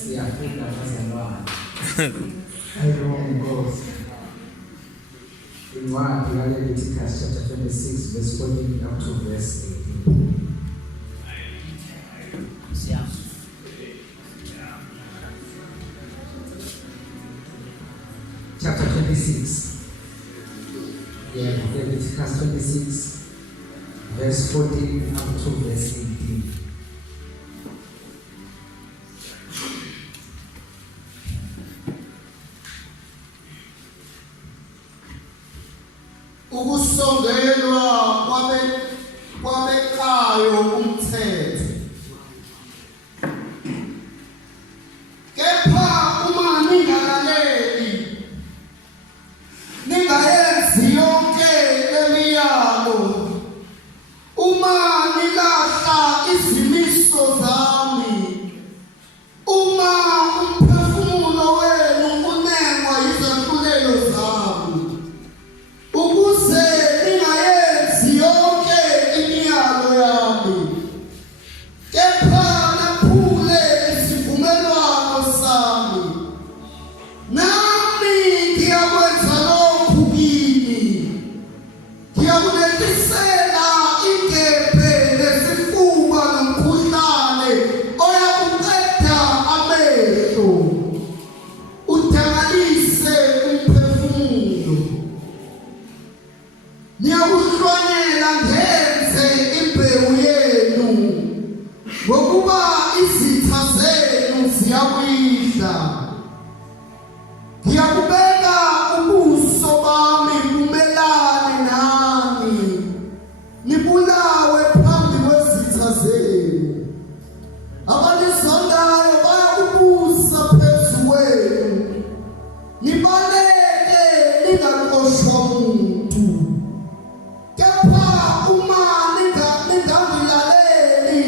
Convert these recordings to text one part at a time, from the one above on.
Siyafika bazalwane. Everyone goes. In 1 Leviticus chapter 26 verse 14 up to verse 18. Chapter 26. Yeah, Leviticus 26 verse 14 up to verse 18. Ukusongelwa kwabekayo umthetho. Kepha uma ningalaleli, ningayenzi yonke lemiyalo, uma nilahla izimiso zami, uma umphefumulo wenu unengwa yizahlulelo zami, ukuze ningayenzi yonke imiyalo yami, kepha naphule isivumelwano sami, nami ngiyakwenza lokhu kini, ngiyakunentisela ingebhe nesifuba nomkhuhlane oyakuqeda amehlo, udangalise umphefumulo. Niyakuhlwanyela ngenze imbewu yenu, ngokuba izitha zenu ziyawidla. Ngiyakubeka ubuso bami bumelane nani, nibulawe phambi kwezitha zenu. Abanizondayo bayakubusa phezu kwenu, nibaleke ningaxoshwa muntu. Kepha uma ningangilaleli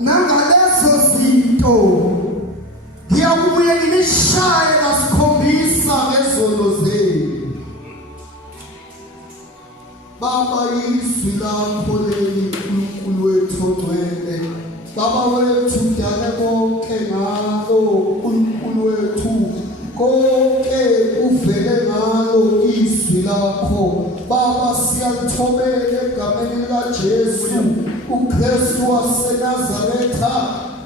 nangalezo zinto, ngiyakubuye nginishaye ngasikhombisa ngezono zenu. Baba, izwi lakho leli uNkulunkulu wethu ongcwele, Baba wethu mdala konke ngalo uNkulunkulu wethu, konke uvele ngalo izwi lakho. Baba, siyakuthobela egameni likaJesu uKristu waseNazaretha.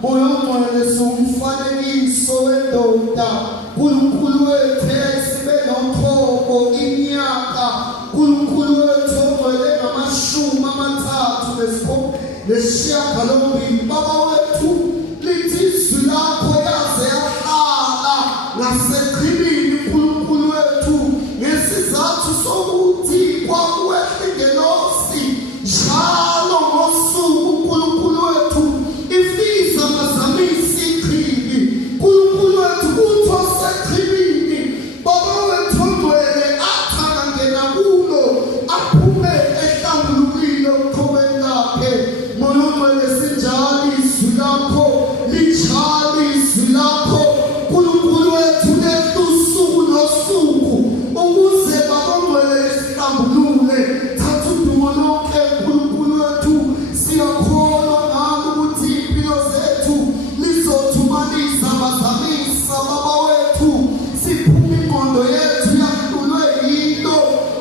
Moya ongcwele, siwumfanekiso wendoda uNkulunkulu wethu esibe noqobo iminyaka uNkulunkulu wethu ongcwele ngamashumi 37. Baba wethu, lithi izwi lakho yaze yahlala ngaseqhibini uNkulunkulu wethu, ngesizathu sokuthi kwakuwehle ingelosi njalo ngosuku uNkulunkulu wethu ifisa mazamisi iqhibi. uNkulunkulu wethu kuthi oseqhibini, Baba wethu ongcwele athi angangena kulo aphume ehlambulukile uqhobeni lakhe. Moya ongcwele, sinjalo izwi lakho, linjalo izwi lakho uNkulunkulu wethu lethu usuku nosuku, ukuze Baba ongcwele sihlambulule. Thatha udumo lonke uNkulunkulu wethu, siyakholwa ngalo ukuthi impilo zethu lizothumanisa bazamisa. Baba wethu, siphume ingqondo yethu yahlulwe yinto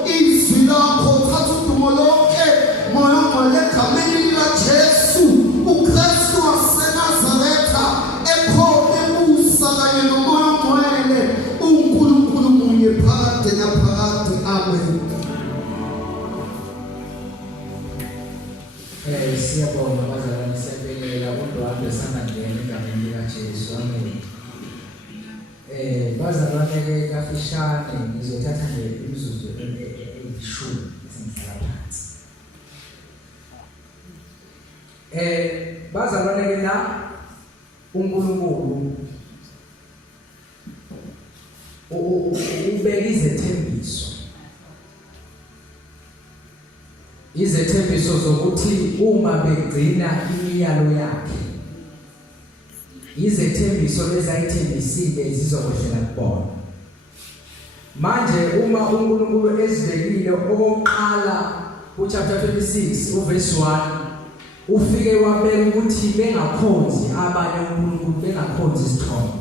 izwi lakho. Thatha udumo lonke Moya ongcwele egameni likaJesu uKristu waseNazaretha, ekhona ebusa kanye nomoya ongcwele, uNkulunkulu munye phakade naphakade. Amen. Siyabonga bazalwane, siyabingelela kodwa hamba sangangena egameni likaJesu. Amen. Bazalwane ke kafishane ngizothatha nje imizuzu eyishumi sengihlala phansi. Bazalwane ke na uNkulunkulu ubeka izethembiso zokuthi uma begcina imiyalo yakhe izethembiso ezayithembisile zizokwehlela kubona. Manje uma uNkulunkulu ezibekile okokuqala uChapter 26 uverse 1 ufike wabeka ukuthi bengakhonzi abanye uNkulunkulu, bengakhonzi isithombe.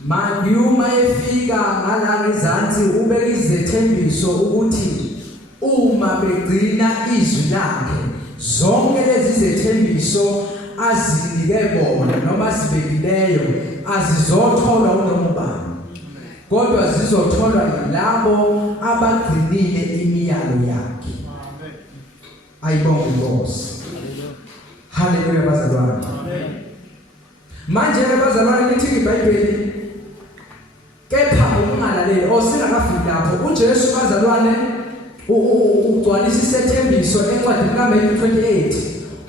Manje uma efika ngala ngezansi ubeka izethembiso ukuthi uma begcina izwi lakhe zonke lezi zethembiso azinike bona noma sibekileyo azizotholwa unoma ubani, kodwa zizotholwa yilabo abagcinile imiyalo yakhe. Ayibonge Inkosi. Haleluya bazalwane. Manje bazalwane lithi iBhayibheli kepha ungalaleli osingakafiki lapho uJesu bazalwane ugcwalisa isethembiso encwadini kaMatthew 28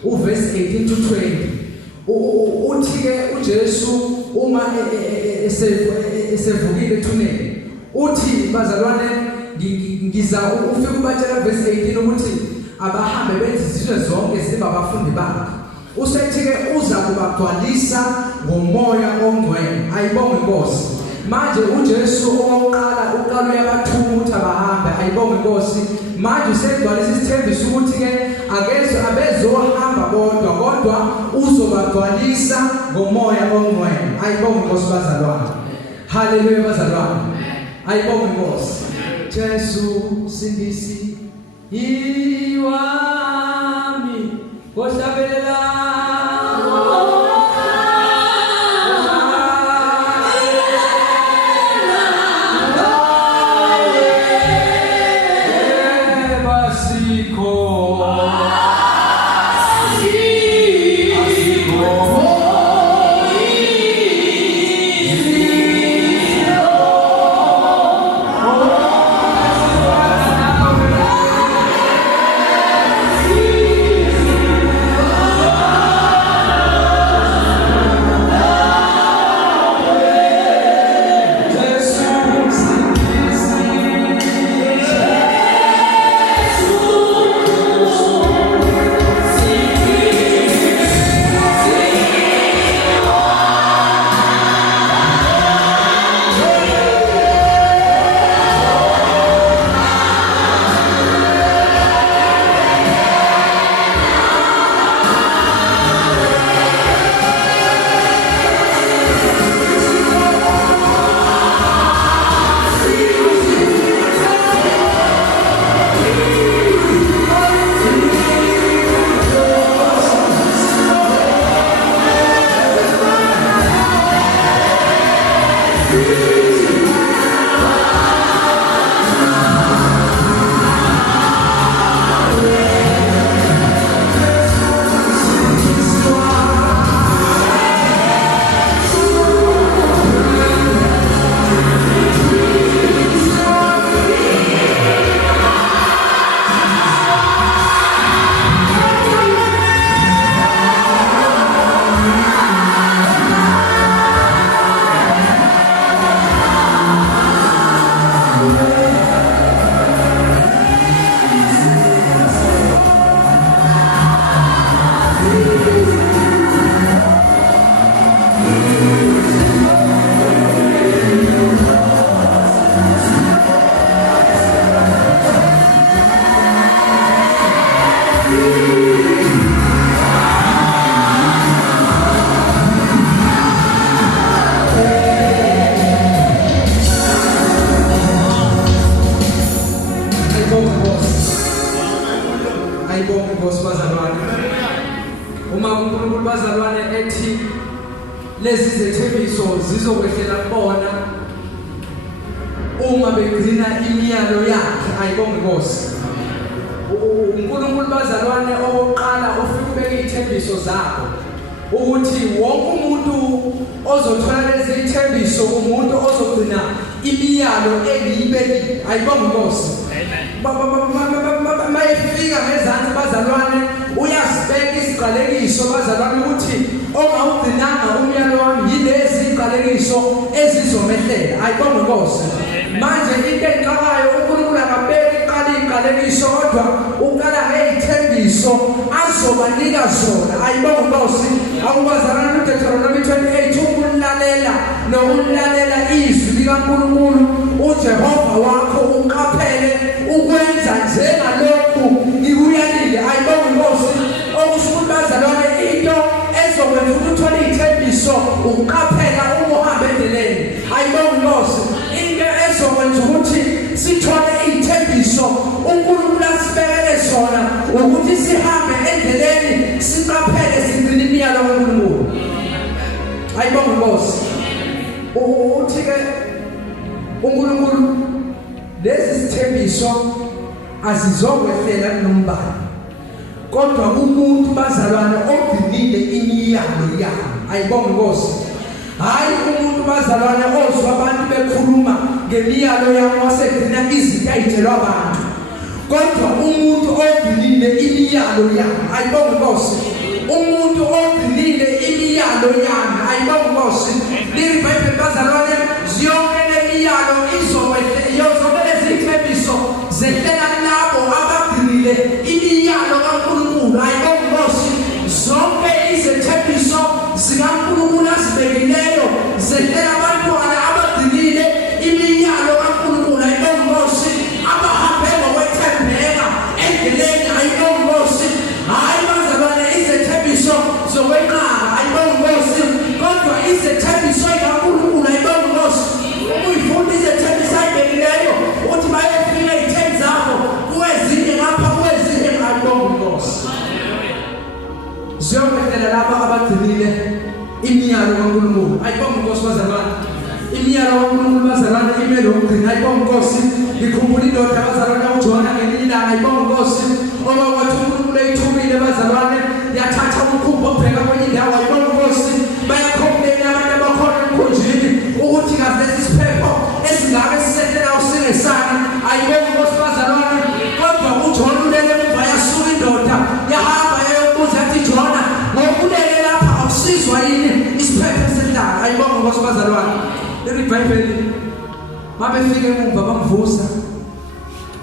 uverse 18 to 20. Uthi-ke uJesu uma esevukile ethuneni uthi bazalwane ngiza ufike ubatshela verse 18 ukuthi abahambe benze izizwe zonke zibe abafundi bakhe. Usethi-ke uza kubagcwalisa ngomoya ongcwele. Ayibonge Inkosi. Manje uJesu owokuqala uqala uyabathuma ukuthi abahambe. Ayibonge Inkosi. Manje usegcwalisa isithembiso ukuthi-ke abezohamba bodwa kodwa uzobagcwalisa ngomoya ongcwele. Ayibonge Inkosi bazalwane. Haleluya bazalwane. Ayibonge Inkosi. Jesu sindisi iwami kohlabelela lezi zethembiso zizokwehlela kubona uma begcina imiyalo yakhe. Ayibonge Inkosi. uNkulunkulu bazalwane okokuqala ufike ubeke izithembiso zakho ukuthi wonke umuntu ozothola lezi zithembiso umuntu ozogcina imiyalo eliyibekile. Ayibonge Inkosi. Mayefika ngezansi bazalwane uyasibeka isiqalekiso bazalwane ukuthi ongawugcinanga umyalo wami yilezi iqalekiso ezizomehlela. Ayibonge Inkosi. Manje into eqalayo uNkulunkulu akabeki iqalekiso kodwa uqala ngezithembiso azobanika zona. Ayibonge Inkosi. Awubazalwane uDeuteronomy 28 nokulalela izwi likaNkulunkulu uJehova wakho uqaphele ukwenza njengalokhu ngikuyalile. Ayibonge Nkosi, okusho ukuthi bazalwane into ezokwenza ukuthi uthole ithembiso ukuqaphela uma uhamba endleleni. Ayibonge Nkosi, into ezokwenza ukuthi sithole ithembiso uNkulunkulu asibekele sona ukuthi sihambe endleleni siqaphele sigcine imiyalo kaNkulunkulu. Ayibonge Nkosi. Uthi ke uNkulunkulu lezi sithembiso azizokwehlela kunombani, kodwa umuntu bazalwane ogcinile imiyalo yakhe. Ayibonge Nkosi. Hayi umuntu bazalwane ozwa abantu bekhuluma ngemiyalo yakhe wasegcina izinto ayitshelwa abantu, kodwa umuntu ogcinile imiyalo yakhe. Ayibonge Nkosi. Umuntu ogcinile imiyalo yakhe. Ayibonge Nkosi. LiBhayibheli bazalwane zonke lemiyalo zonke lezithembiso zehlela labo abagcinile imiyalo kaNkulunkulu. Ayibonge Nkosi. Zonke izithembiso zikaNkulunkulu azibekileyo zehlela abantwana abagcinile imiyalo kaNkulunkulu. Ayibonge Nkosi. Abahambe ngokwethembeka endleleni. Ayibonge Nkosi. Hayi bazalwane izithembiso zokwenqaba. Ayibonge Nkosi. Kodwa izithembiso zikaNkulunkulu. Ayibonge Nkosi. Uyifunda izithembiso ayibekileyo uthi bayefika izithembiso zabo kuwezinye ngapha kuwezinye. Ayibonge Nkosi. Ziyokwehlela laba abagcinile imiyalo kaNkulunkulu. Ayibonge Nkosi bazalwane. Imiyalo kaNkulunkulu bazalwane imele ukugcina. Ayibonge Nkosi. Ngikhumbula indoda bazalwane uJona ngelinye ilanga. Ayibonge Nkosi. Okwathi uNkulunkulu eyithumile bazalwane yathatha umkhumbi obheka kwenye indawo. Ayibonge Nkosi. Bayakhompleni abantu abakhona emkhunjini ukuthi kazi lesi siphepho esingaka sisehlela usingesana. Ayibonge Nkosi bazalwane. Kodwa uJona ulele emva yasuka indoda yahamba yayobuza athi Jona, ngokulele lapha awusizwa yini isiphepho esehlala? Ayibonge Nkosi bazalwane. IBhayibheli mabefike emva bamvusa,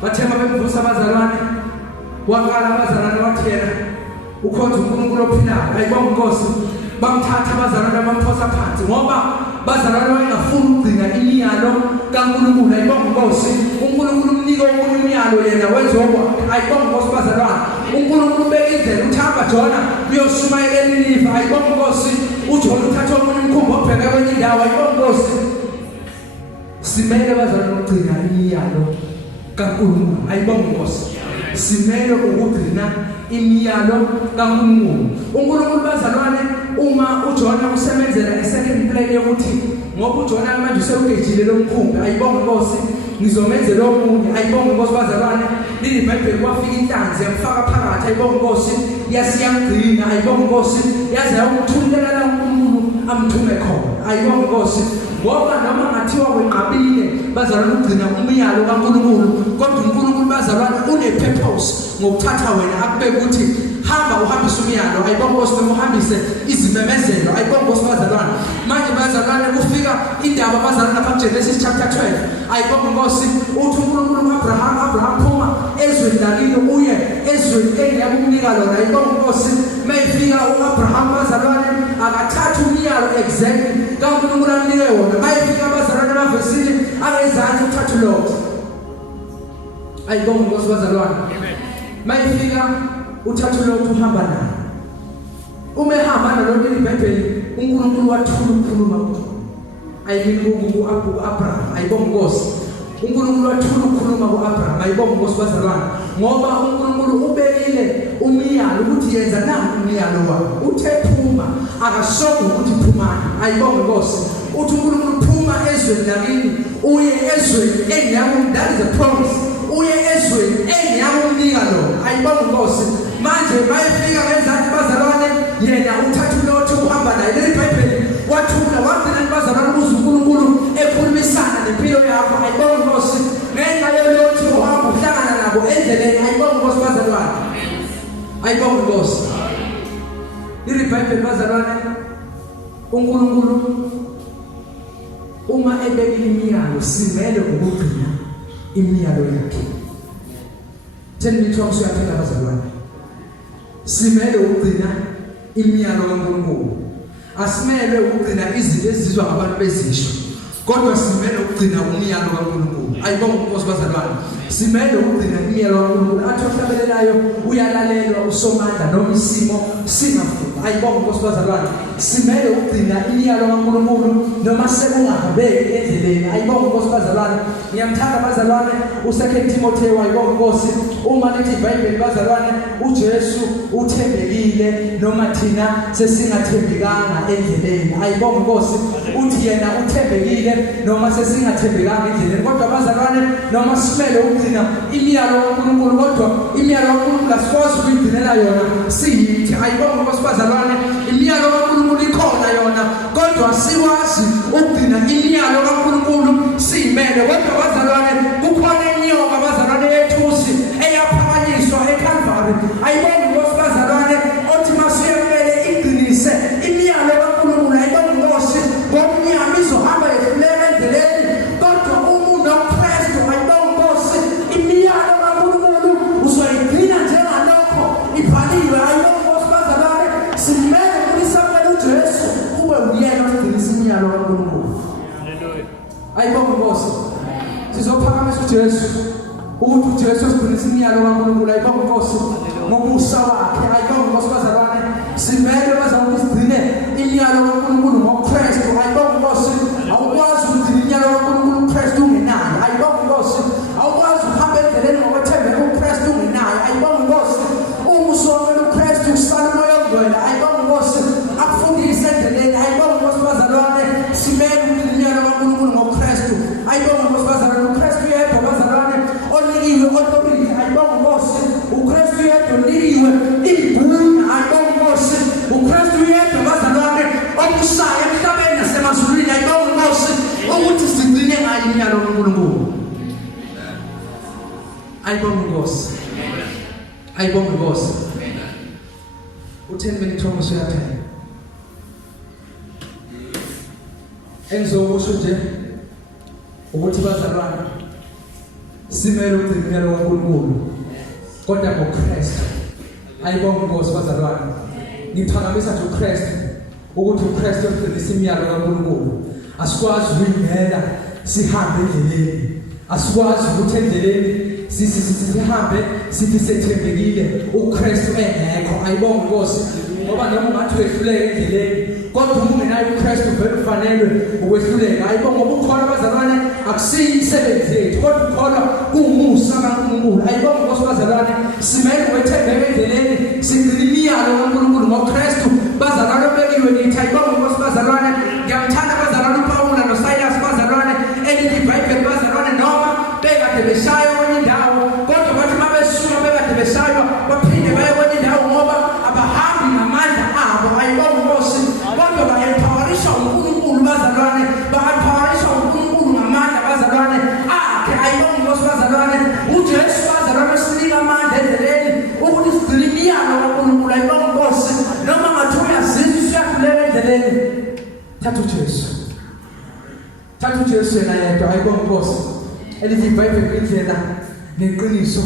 bathema bemvusa bazalwane, waqala bazalwane wathena ukhonza uNkulunkulu ophilayo. Ayibonge Nkosi. Bamthatha bazalwane bamphosa phansi ngoba bazalwane wayengafuni ukugcina imiyalo kaNkulunkulu. Ayibonge Nkosi. uNkulunkulu umnika omunye umyalo yena wenza okwakhe. Ayibonge Nkosi bazalwane. uNkulunkulu ubeka indlela uthi hamba Jona uyoshumayela eNiniva. Ayibonge Nkosi. uJona uthatha omunye umkhumbi obheka kwenye indawo. Ayibonge Nkosi. Simele bazalwane ukugcina imiyalo kaNkulunkulu. Ayibonge Nkosi. Simele ukugcina imiyalo kaNkulunkulu. uNkulunkulu bazalwane uma uJona usemenzela second plan yokuthi ngoba uJona manje usewugejile lo mkhumbi. Ayibonge Nkosi. Ngizomenzela omunye. Ayibonge Nkosi bazalwane. IBhayibheli kwafika inhlanzi yamfaka phakathi. Ayibonge Nkosi. Yasiyamgcina. Ayibonge Nkosi. Yaze yamthulela la uNkulunkulu amthume khona. Ayibonge Nkosi. Ngoba noma ngathiwa wenqabile bazalwane ukugcina umyalo kaNkulunkulu, kodwa uNkulunkulu bazalwane une-purpose ngokuthatha wena akubeka ukuthi hamba uhambise umyalo. Ayibonge Nkosi. Noma uhambise izimemezelo. Ayibonge Nkosi bazalwane. Manje bazalwane kufika indaba bazalwane lapha kuGenesis chapter 12. Ayibonge Nkosi. uthi uNkulunkulu Abraham phuma ezweni lakini uye ezweni engiyakumnika lona. Ayibonge Nkosi. Mayefika uAbraham bazalwane akathatha umyalo exactly kaNkulunkulu amnike wona. Mayefika bazalwane bavesile angezansi uthatha uLot. Ayibonge Nkosi bazalwane. Mayefika uthatha uLot uhamba naye. Uma ehamba nalo IBhayibheli uNkulunkulu wathula ukukhuluma kuye. Ayibini ku-Abraham. Ayibonge Nkosi. uNkulunkulu wathula ukukhuluma ku-Abraham. Ayibonge Nkosi bazalwane. Ngoba uNkulunkulu ubekile umyalo ukuthi yenza nangu umyalo wakhe. Uthe phuma akashoki ukuthi phumani. Ayibonge Nkosi. Uthi uNkulunkulu phuma ezweni lakini uye ezweni engiyakumnika. That is a promise. Uye ezweni engiyakumnika lona. Ayibonge Nkosi. Manje bayefika ngezansi bazalwane yena uthatha uLot uhamba naye. IBhayibheli wathula wagcina bazalwane ukuze uNkulunkulu ekhulumisana nempilo yakho. Ayibonge Nkosi. Ngenxa yoLot uhamba uhlangana nabo endleleni. Ayibonge Nkosi bazalwane. Ayibonge Nkosi. IBhayibheli bazalwane uNkulunkulu uma ebekile imiyalo simele ukugcina imiyalo yakhe. Tell me to uyaphela bazalwane. Simele ukugcina imiyalo kaNkulunkulu. asimele ukugcina izinto ezizwa ngabantu bezisho, kodwa simele ukugcina umyalo kaNkulunkulu. Ayibonge Nkosi bazalwane, simele ukugcina umyalo kaNkulunkulu. Athi ohlabelelayo uyalalelwa usomandla noma isimo singafuni. Ayibonge Nkosi bazalwane, simele ukugcina imiyalo kaNkulunkulu noma sekungahambeki endleleni. Ayibonge Nkosi bazalwane, ngiyamthanda bazalwane u2 Timotheo. Ayibonge Nkosi, uma lithi iBhayibheli bazalwane, uJesu uthembekile noma thina sesingathembekanga endleleni. Ayibonge Nkosi, uthi yena uthembekile noma sesingathembekanga endleleni. Kodwa bazalwane, noma simele ukugcina imiyalo kaNkulunkulu, kodwa imiyalo kaNkulunkulu asikwazi ukuyigcinela yona siyithi. Ayibonge Nkosi bazalwane, imiyalo kaNkulunkulu ikhona yona, kodwa sikwazi ukugcina imiyalo kaNkulunkulu siyimele. Kodwa bazalwane, kukhona inyoka bazalwane yethusi eyaphakanyiswa eCalvary. Ayibonge Nkosi bazalwane, othi masiyemele igcinise imiyalo kaNkulunkulu. Ayibonge Nkosi, ngomnyama izohamba yehluleka endleleni, kodwa umuntu uKristu, ayibonge Nkosi, imiyalo kaNkulunkulu uzoyigcina njengalokho ibhaliwe. Ayibonge Nkosi bazalwane, simele kulisamele uJesu kube uyena ogcinisa imiyalo kaNkulunkulu. Ayibonge Nkosi, sizophakamisa uJesu ukuthi uJesu usigcinisa imiyalo kaNkulunkulu. Ayibonge Nkosi ngomusa wakhe. Ayibonge Nkosi bazalwane, simele bazalwane sigcine imiyalo kaNkulunkulu ngoKristu. Ayibonge Nkosi, awukwazi ukugcina imiyalo kaNkulunkulu uKristu ungenayo. Ayibonge Nkosi, awukwazi ukuhamba endleleni ngokwethembeka uKristu ungenayo. Ayibonge Nkosi, uma usomela uKristu usala umoya ongcwele. Ayibonge Nkosi, akufundise endleleni. Ayibonge Nkosi bazalwane, simele ukugcina imiyalo kaNkulunkulu ngoKristu. Ayibonge Nkosi bazalwane, uKristu yedwa bazalwane onikiwe authority. Ayibonge Nkosi, uKristu yedwa onikiwe igunya. Ayibonge Nkosi, uKristu yedwa bazalwane obusayo emhlabeni nasemazulwini. Ayibonge Nkosi, ukuthi sigcine ngayo imiyalo kaNkulunkulu. Ayibonge Nkosi, ayibonge Nkosi. U10 minute Thomas uyaphela. Engizokusho nje ukuthi bazalwane, simele ukugcina imiyalo kaNkulunkulu kodwa ngoKristu. Ayibonge Nkosi bazalwane, ngiphakamisa nje uKristu ukuthi uKristu ugcinisa imiyalo kaNkulunkulu. Asikwazi ukuyimela sihambe endleleni, asikwazi ukuthi endleleni sihambe sithi sethembekile uKristu engekho. Ayibonge Nkosi, ngoba noma ungathi wehluleka endleleni, kodwa uma ungenayo uKristu vele ufanelwe ukwehluleka. Ayibonge ngoba ukhona bazalwane akusiyo imisebenzi yethu, kodwa ukhona kuwumusa kaNkulunkulu. Ayibonge Nkosi bazalwane, simele ukwethembeka endleleni sigcine imiyalo kaNkulunkulu ngoKristu. Bazalwane obekiwe nithi. Ayibonge Nkosi bazalwane, ngiyamthanda bazalwane uPawula noSilas bazalwane, elithi iBhayibheli bazalwane, noma bekade beshaya kwenye indawo, kodwa bathi uma besuka bekade beshaywa baphinde baye kwenye indawo ngoba abahambi ngamandla abo. Ayibonge Nkosi, kodwa ba-empowerisha uNkulunkulu bazalwane, ba-empowerisha uNkulunkulu ngamandla bazalwane akhe. Ayibonge Nkosi bazalwane, uJesu bazalwane usinika amandla endleleni ukuthi sigcine imiyalo kaNkulunkulu. Ayibonge Nkosi, noma ngathi uyazizwa usuyahluleka endleleni, thatha uJesu, thatha uJesu yena yedwa. Ayibonge Nkosi, elithi iBhayibheli indlela neqiniso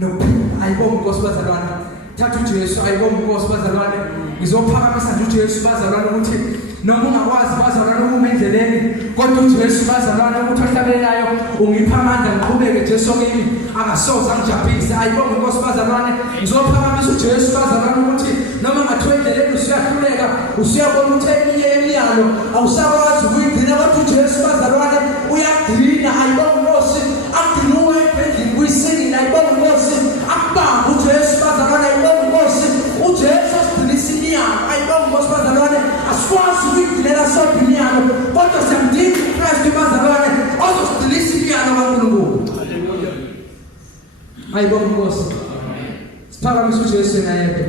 nokuphila. Ayibonge Nkosi bazalwane, thatha uJesu. Ayibonge Nkosi bazalwane, ngizophakamisa nje uJesu bazalwane ukuthi noma ungakwazi bazalwane ukuma endleleni, kodwa uJesu bazalwane ukuthi ohlabelelayo ungipha amandla ngiqhubeke. Jesu kimi akasoze angijabhise. Ayibonge Nkosi bazalwane, ngizophakamisa uJesu bazalwane ukuthi noma ngathiwa endleleni usuyahluleka, usuyabona ukuthi eminye yemiyalo awusakwazi ukuyigcina, kodwa uJesu bazalwane uyagcina. Ayibonge Nkosi, agcinuwe ebhedini kuyisingile. Ayibonge Nkosi, akubamba uJesu bazalwane. Ayibonge Nkosi, uJesu asigcinisa imiyalo. Ayibonge Nkosi bazalwane, asikwazi ukuyigcinela sodwa imiyalo, kodwa siyamdinga uKristu bazalwane ozosigcinisa imiyalo kaNkulunkulu. Ayibonge Nkosi, siphakamise uJesu yena yedwa,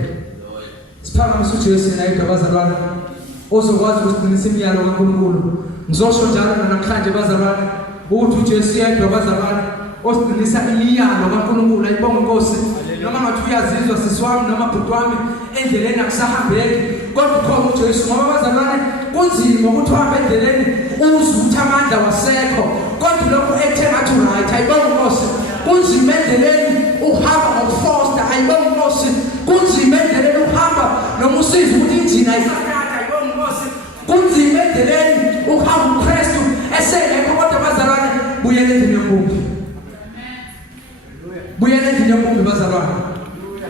siphakamise uJesu yena yedwa bazalwane ozokwazi ukusigcinisa imiyalo kaNkulunkulu. Ngizosho njalo namhlanje bazalwane ukuthi uJesu yedwa bazalwane osigcinisa imiyalo kaNkulunkulu. Ayibonge Nkosi, noma ngathi uyazizwa sisi wami noma bhuti wami endleleni akusahambeki, kodwa ukhona uJesu. Ngoba bazalwane kunzima ukuthi uhambe endleleni uzwe ukuthi amandla wasekho, kodwa lokho ethe ngathi right. Ayibonge Nkosi, kunzima endleleni uhamba ngokufosta. Ayibonge Nkosi, kunzima endleleni uhamba noma usizwe ukuthi injini ayisakade. Ayibonge Nkosi, endleleni ukuhamba uKristu esengekho kodwa bazalwane buyele endlini yombumbi. Buyele endlini yombumbi bazalwane.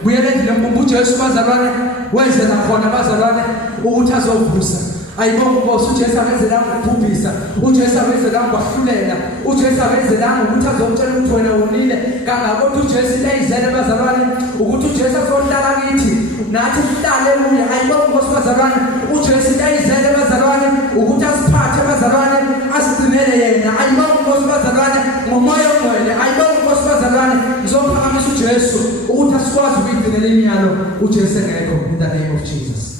Buyele endlini yombumbi. uJesu bazalwane wenzela khona bazalwane ukuthi azovusa. Ayibonge Nkosi uJesu akenzela ukubhubhisa. uJesu akenzela ukwahlulela. uJesu akenzela ukuthi azokutshela ukuthi wena wonile kangako. uJesu leyizele bazalwane ukuthi uJesu azohlala kithi nathi sihlale kuye. Ayibonge Nkosi bazalwane uJesu leyizele bazalwane ukuthi asiphathe bazalwane asigcinele yena. Ayibonge Nkosi bazalwane ngomoya ongcwele. Ayibonge Nkosi bazalwane ngizophakamisa uJesu ukuthi asikwazi ukuyigcinela imiyalo uJesu engekho in the name of Jesus.